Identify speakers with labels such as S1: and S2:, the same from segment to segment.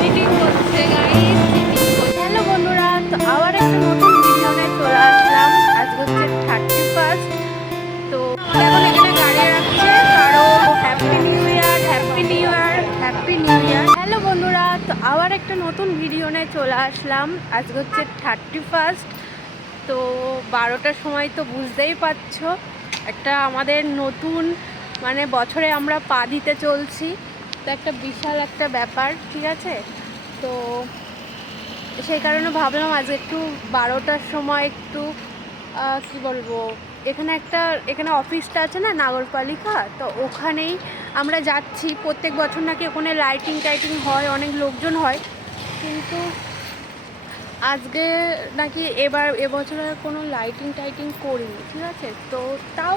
S1: Meeting করছে guys hello বন্ধুরা, তো আবার একটা নতুন ভিডিও চলে আসলাম। আজ হচ্ছে থার্টি ফার্স্ট তো এখন গাড়ি রাখছে কারও happy new year happy year happy new year hello বন্ধুরা, তো আবার একটা নতুন ভিডিও চলে আসলাম। আজকে হচ্ছে থার্টি ফার্স্ট তো বারোটার সময় তো বুঝতেই পারছ, একটা আমাদের নতুন মানে বছরে আমরা পা দিতে চলছি। তো একটা বিশাল একটা ব্যাপার, ঠিক আছে? তো সেই কারণে ভাবলাম আজ একটু বারোটার সময় একটু কি বলব, এখানে একটা, এখানে অফিসটা আছে না, নাগরপালিকা? তো ওখানেই আমরা যাচ্ছি। প্রত্যেক বছর নাকি ওখানে লাইটিং টাইটিং হয়, অনেক লোকজন হয়। কিন্তু আজকে নাকি এবার, এবছর কোনো লাইটিং টাইটিং করিনি, ঠিক আছে? তো তাও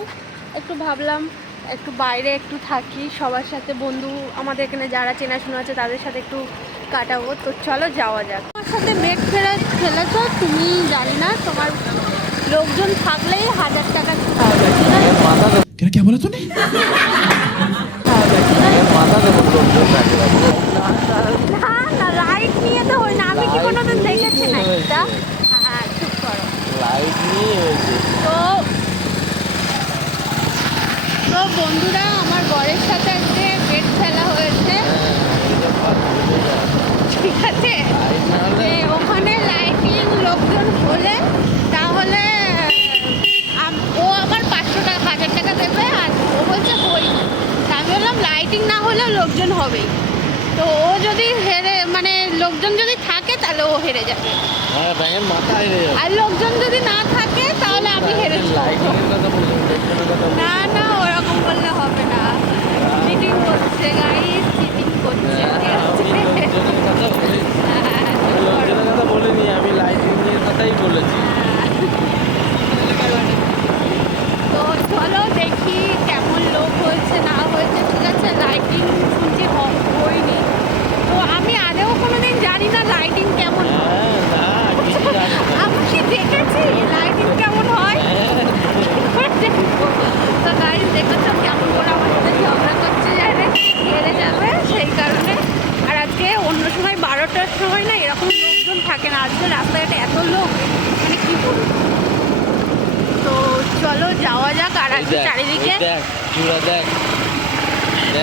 S1: একটু ভাবলাম একটু বাইরে একটু থাকি সবার সাথে বন্ধু আমাদের এখানে যারা চেনাশোনা আছে তাদের সাথে একটু কাটাবো। তো চলো যাওয়া যাক। তোমার সাথে মেট ফেরা ফেলেছ? তুমি জানি না তোমার লোকজন থাকলেই হাজার টাকা খাওয়া ঠিক আছে? নিয়ে তো হয় না আমি কি দেখেছি না এটা হ্যাঁ
S2: রাইট
S1: তো বন্ধুরা আমার বরের সাথে আজকে বেড ফেলা হয়েছে। ঠিক আছে? ওখানে লাইটিং লোকজন হলে তাহলে ও আবার পাঁচশো টাকা হাজার টাকা দেবে আর ও বলছে হই আমি বললাম লাইটিং না হলেও লোকজন হবেই। তো ও যদি হেরে মানে লোকজন যদি থাকে তাহলে ও হেরে যাবে।
S2: হ্যাঁ
S1: আর লোকজন যদি না থাকে তাহলে আমি হেরে না না বললে হবে না। মিটিং করছে গাড়ি মিটিং করছে
S2: আমি লাইটিং কথাই বলেছি
S1: তো চলো দেখি কেমন লোক হয়েছে, না হয়েছে, ঠিক আছে? লাইটিং শুনছি হ- হয়নি তো আমি আদেও কোনোদিন জানি না লাইটিং কেমন হয়
S2: হ্যাঁ না কিছু জানি না
S1: আমি কি দেখেছি লাইটিং কেমন হয় তো গাইস দেখেছ কেমন করে আমার সাথে ঝগড়া করছে যাবে হেরে যাবে সেই কারণে আর আজকে অন্য সময় বারোটার সময় না এরকম লোকজন থাকে না আজকে লোক মানে কি বলব? তো চলো যাওয়া যাক আর আজকে চারিদিকে
S2: চূড়া দেখ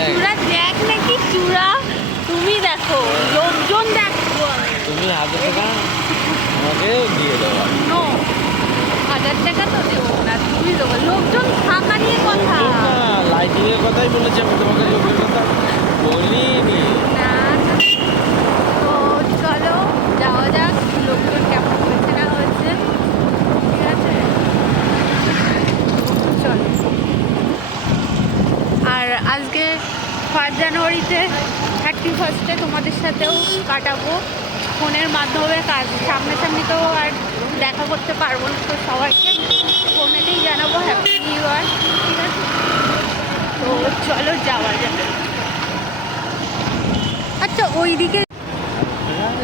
S1: চূড়া দেখ নাকি চূড়া? তুমি দেখো লোকজন দেখো
S2: তুমি হাজার টাকা আমাকে দিয়ে দেবো
S1: নো হাজার টাকা তো দেবো না তুমি দেবো লোকজন থাকা নিয়ে কথা।
S2: লাইটিং এর কথাই বলেছি আমি তোমাকে লোকের কথা বলিনি।
S1: না। তো চলো যাওয়া যাক লোকজন কেমন হয়েছে না হয়েছে ঠিক আছে চলো আর আজকে ফার্স্ট জানুয়ারিতে থার্টি ফার্স্টে তোমাদের সাথেও কাটাবো। ফোনের মাধ্যমে কাজ সামনাসামনি তো আর দেখা করতে পারব না তো সবাইকে ফোনেতেই জানাব হ্যাপি নিউ ইয়ার ঠিক আছে? তো চলো যাওয়া যাবে আচ্ছা ওইদিকে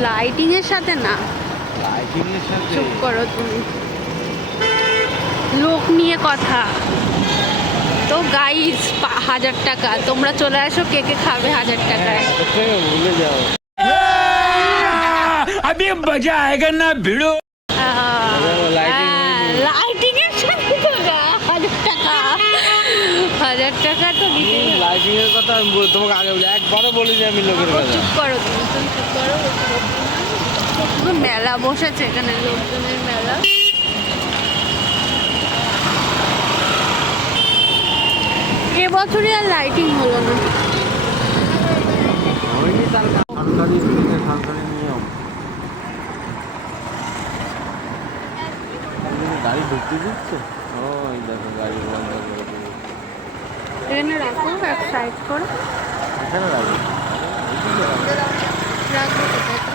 S1: লাইটিং এর সাথে না?
S2: লাইটিং এর সাথে।
S1: চুপ করো তুমি। লোক নিয়ে কথা। তো গাইজ হাজার টাকা। তোমরা চলে আসো কে কে খাবে হাজার
S2: হ্যাঁ,
S1: লাইটিং এর হাজার টাকা। হাজার টাকা তো
S2: কথা আমি যে আমি
S1: চুপ করো। মেলা বসেছে এখানে লোকজনের মেলা। এবছরই আর লাইটিং হলো না।
S2: গাড়ি ঢুকতে দিচ্ছ ওই দেখো গাড়ি বন্ধ করে
S1: এখানে রাখো, এক সাইড করো।
S2: এখানে রাখো
S1: রাখব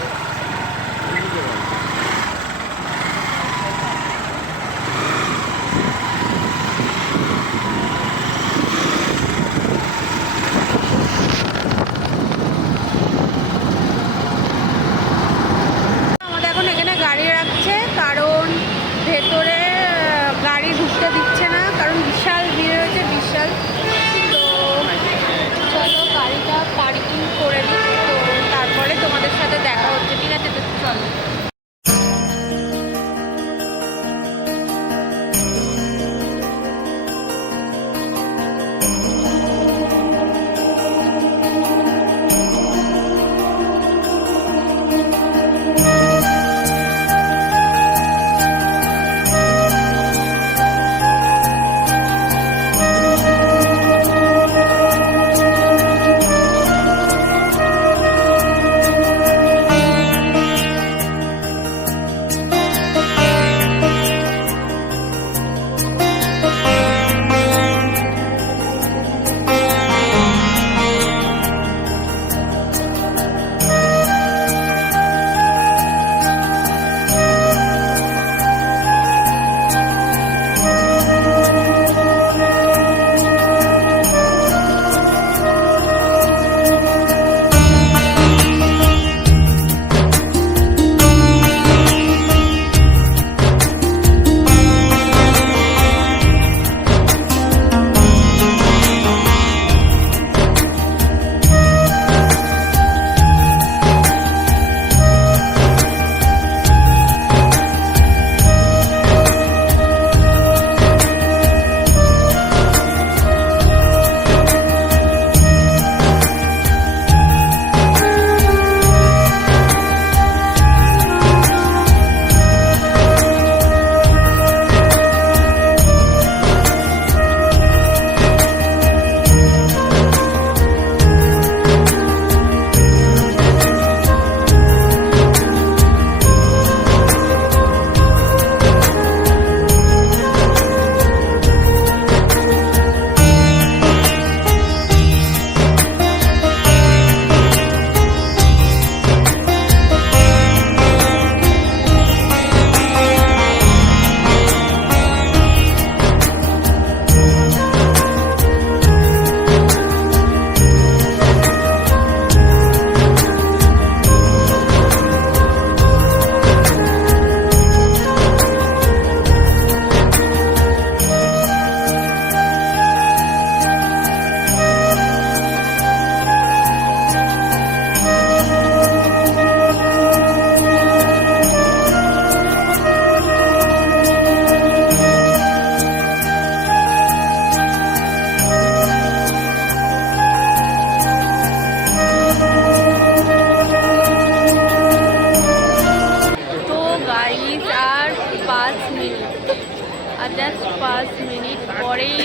S1: জাস্ট পাঁচ মিনিট পরেই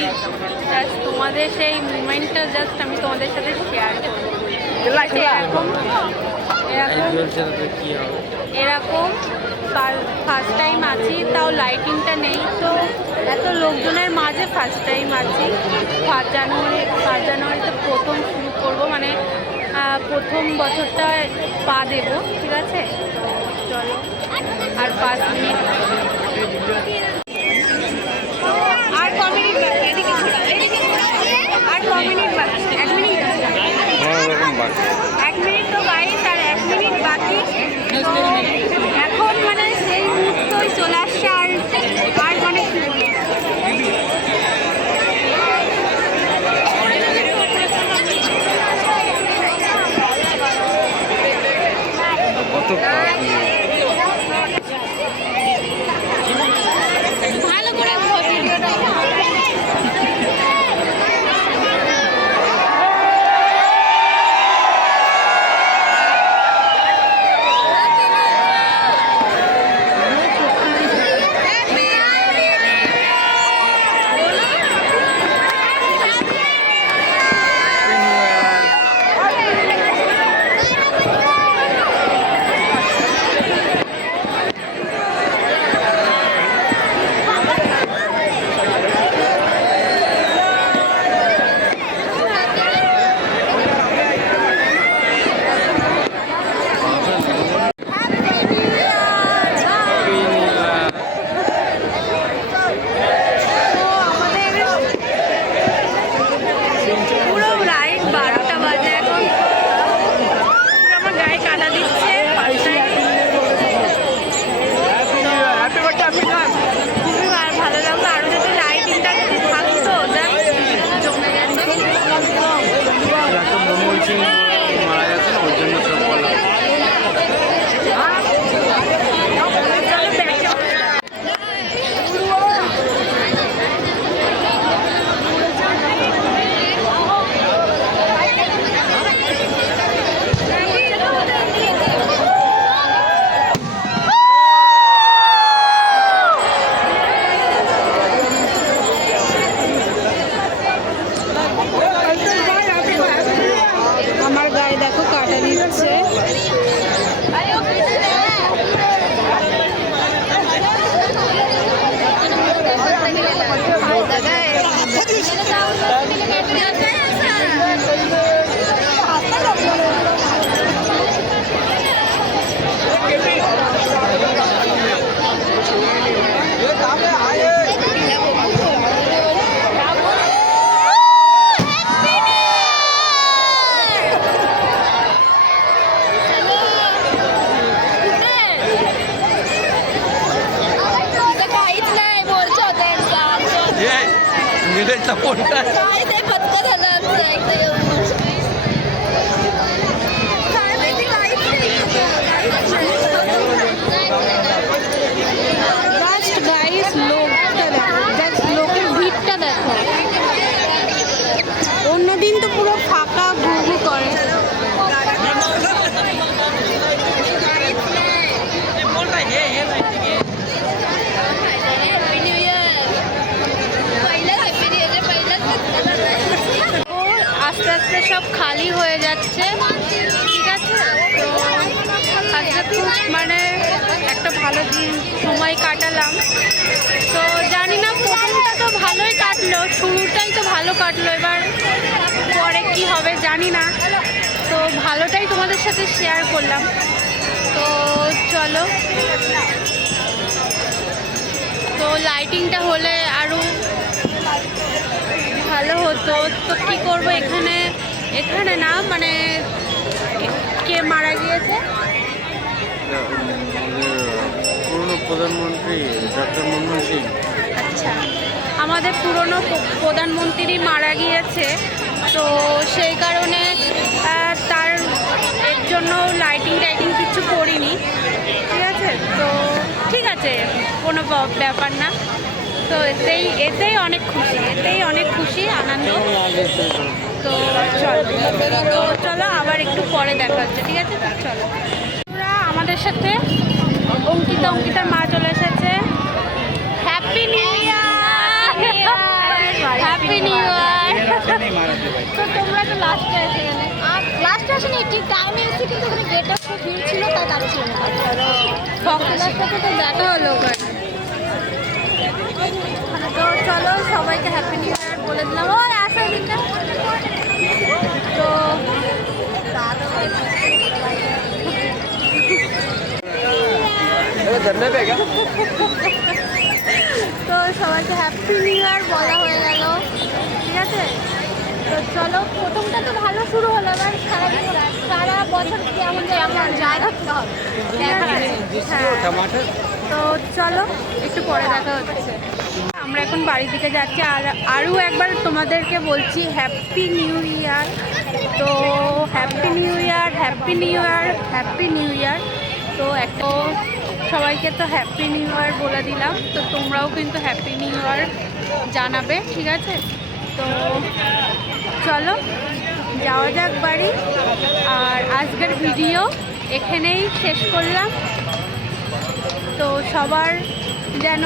S1: জাস্ট তোমাদের সেই মুমেন্টটা জাস্ট আমি তোমাদের সাথে শেয়ার করব। এরকম? এরকম? ফার্স্ট টাইম আছি তাও লাইটিংটা নেই তো এত লোকজনের মাঝে ফার্স্ট টাইম আছি। ফার্স্ট জানুয়ারি ফার্স্ট জানুয়ারিতে প্রথম শুরু করব মানে প্রথম বছরটা পা দেব ঠিক আছে? চলো। আর পাঁচ মিনিট মিনিট তো গাইস আর এক বাকি। এখন মানে সেই মুহূর্তই চলে আসছে
S3: मिळेल ना येऊन
S1: জানি না। তো ভালোটাই তোমাদের সাথে শেয়ার করলাম। তো চলো। তো লাইটিংটা হলে আরও ভালো হতো। তো কী করব এখানে? এখানে না মানে কে- মারা গিয়েছে?
S2: পুরনো প্রধানমন্ত্রী ডক্টর মনমোহন সিং।
S1: আচ্ছা। আমাদের পুরনো প্রধানমন্ত্রী মারা গিয়েছে। তো সেই কারণে তার এর জন্য লাইটিং টাইটিং কিছু করিনি। ঠিক আছে? তো ঠিক আছে কোনো ব্যাপার না। তো এতেই এতেই অনেক খুশি এতেই অনেক খুশি আনন্দ। তো চলো তো চলো আবার একটু পরে দেখা হচ্ছে ঠিক আছে? তো চলো। ওরা আমাদের সাথে অঙ্কিতা অঙ্কিতার মা চলে এসেছে। Happy new year happy new year তো তোমরা তো লাস্টে এসে গেলে
S3: আর লাস্টে আসেনি ঠিক টাইমে এসেছি কিন্তু ওখানে গেটটা খুব ভিড় ছিল তাই তারা ছিল
S1: সাথে তো দেখা হলো ওখানে। তো চলো সবাইকে হ্যাপি নিউ ইয়ার বলে দিলাম। ও দিনটা তো সবাইকে হ্যাপি নিউ ইয়ার বলা হয়ে গেল। ঠিক আছে? তো চলো, প্রথমটা তো ভালো শুরু হলো সারা বছর কেমন হ্যাঁ। তো চলো, একটু পরে দেখা হচ্ছে। আমরা এখন বাড়ির দিকে যাচ্ছি, আর আরও একবার তোমাদেরকে বলছি হ্যাপি নিউ ইয়ার তো happy new year happy new year happy new year তো একটা সবাইকে তো হ্যাপি নিউ ইয়ার বলে দিলাম, তো তোমরাও কিন্তু হ্যাপি নিউ ইয়ার জানাবে, ঠিক আছে? তো চলো, যাওয়া যাক বাড়ি। আর আজকের ভিডিও এখানেই শেষ করলাম। তো সবার যেন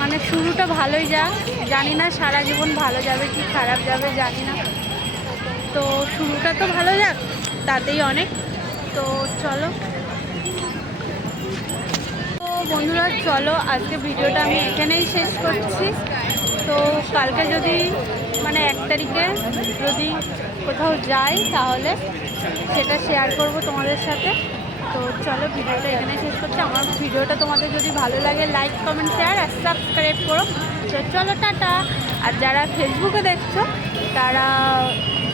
S1: মানে শুরুটা ভালোই যাক। জানি না সারা জীবন ভালো যাবে কি খারাপ যাবে, জানি না। তো শুরুটা তো ভালো যাক, তাতেই অনেক। তো চলো। তো বন্ধুরা, চলো, আজকে ভিডিওটা আমি এখানেই শেষ করছি। তো কালকে যদি মানে এক তারিখে যদি কোথাও যাই তাহলে সেটা শেয়ার করব তোমাদের সাথে। তো চলো ভিডিওটা এখানে শেষ করছি। আমার ভিডিওটা তোমাদের যদি ভালো লাগে লাইক কমেন্ট শেয়ার আর সাবস্ক্রাইব করো। তো চলো টাটা। আর যারা ফেসবুকে দেখছ, তারা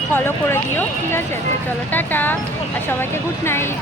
S1: ফলো করে দিও, ঠিক আছে? তো চলো টাটা। আর সবাইকে গুড নাইট